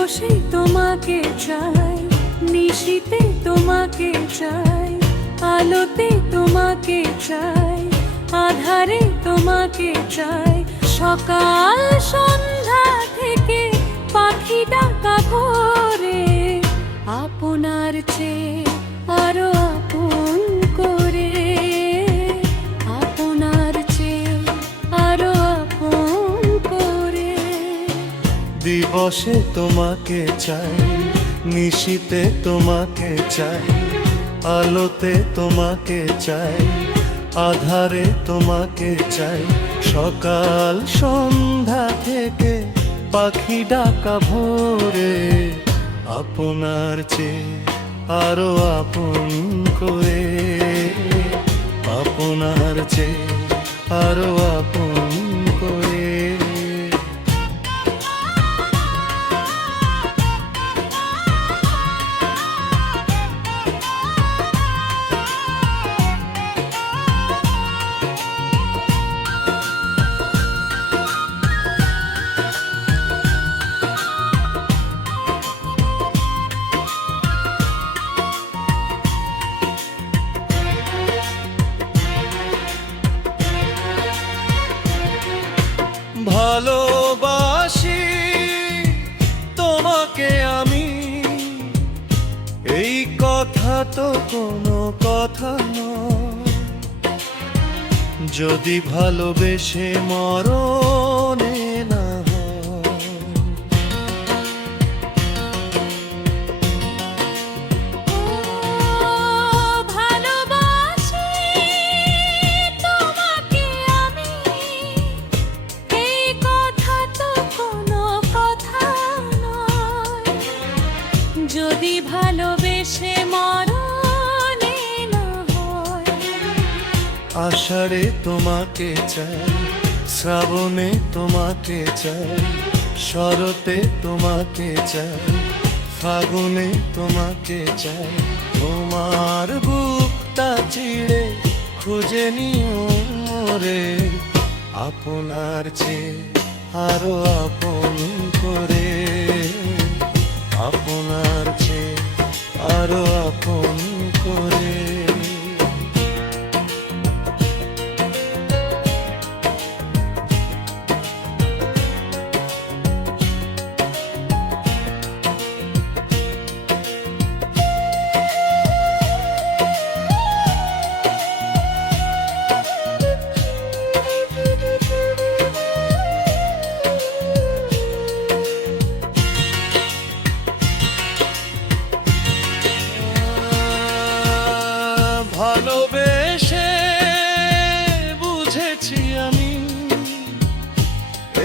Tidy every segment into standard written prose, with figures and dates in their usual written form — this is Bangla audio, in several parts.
দিবসে তোমাকে চাই, নিশীতে তোমাকে চাই, আলোতে তোমাকে চাই, আধারে তোমাকে চাই। সকাল সন্ধ্যা থেকে পাখি ডাকা ভোরে, আপনার চেয়ে আরো আপন করে, আপনার চেয়ে আরো আপন করে। দিবসে তোমাকে চাই, নিশীতে তোমাকে চাই, আলোতে তোমাকে চাই, আধারে তোমাকে চাই। সকাল সন্ধ্যা থেকে পাখি ডাকা ভোরে, আপনার চেয়ে আরো আপন করে, আপনার চেয়ে আরো আপন করে। ভালোবাসি তোমাকে আমি, এই কথা তো কোনো কথা নয়। যদি ভালোবেসে মরণে না হয়, ভালোবাসি তোমাকে আমি, এই কথা তো কোনো কথা নয়। যদি ভালোবেসে মরণে না হয়। আষাঢ়ে তোমাকে চাই, শ্রাবণে তোমাকে চাই, শরতে তোমাকে চাই, ফাগুনে তোমাকে চাই। তোমার বুকটা চিড়ে খুঁজে নিও রে, আপনার চেয়ে আরো আপন করে, আপনার চেয়ে আরো আপন করে। ভালোবেসে বুঝেছি আমি,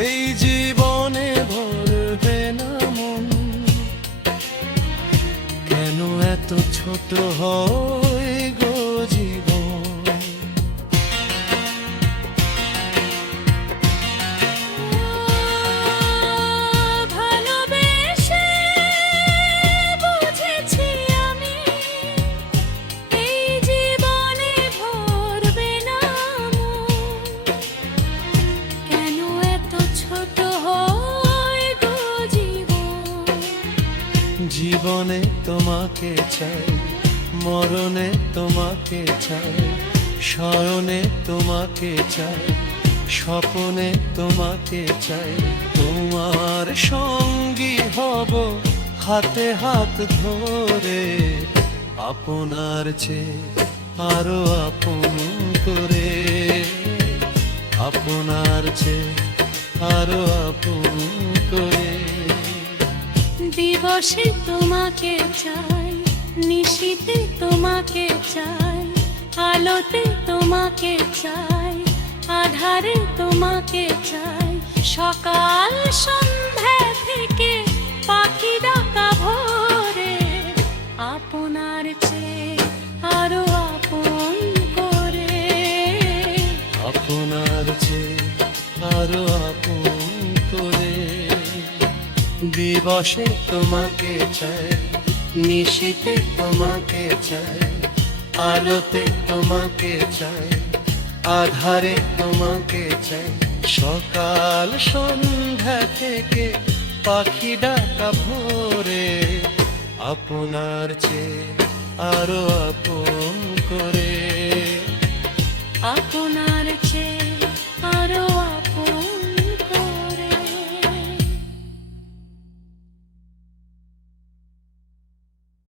এই জীবনে ভরবে না মন। কেন এত ছোট হয় গো জীবন, ভালোবেসে বুঝেছি আমি, এই জীবনে ভরবে না মন। কেন এত ছোট হয় গো জীবন। জীবনে তোমাকে চাই, মরণে তোমাকে চাই, শয়নে তোমাকে চাই, স্বপনে তোমাকে চাই। তোমার সঙ্গী হব হাতে হাত ধরে, আপনার চেয়ে আরো আপন করে, আপনার চেয়ে আরো আপন করে। দিবসে তোমাকে চাই, নিশীতে তোমাকে চাই, আলোতে তোমাকে চাই, আধারে তোমাকে চাই। সকাল সন্ধ্যা থেকে পাখি ডাকা ভোরে, আপনার চেয়ে আরো আপন করে, আপনার চেয়ে আরো আপন করে। দিবসে তোমাকে চাই, নিশীতে তোমাকে চাই, আলোতে তোমাকে চাই, আধারে তোমাকে চাই। সকাল সন্ধ্যা থেকে পাখি ডাকা ভোরে, আপনার চেয়ে আরো আপন করে। আপনার চেয়ে আরো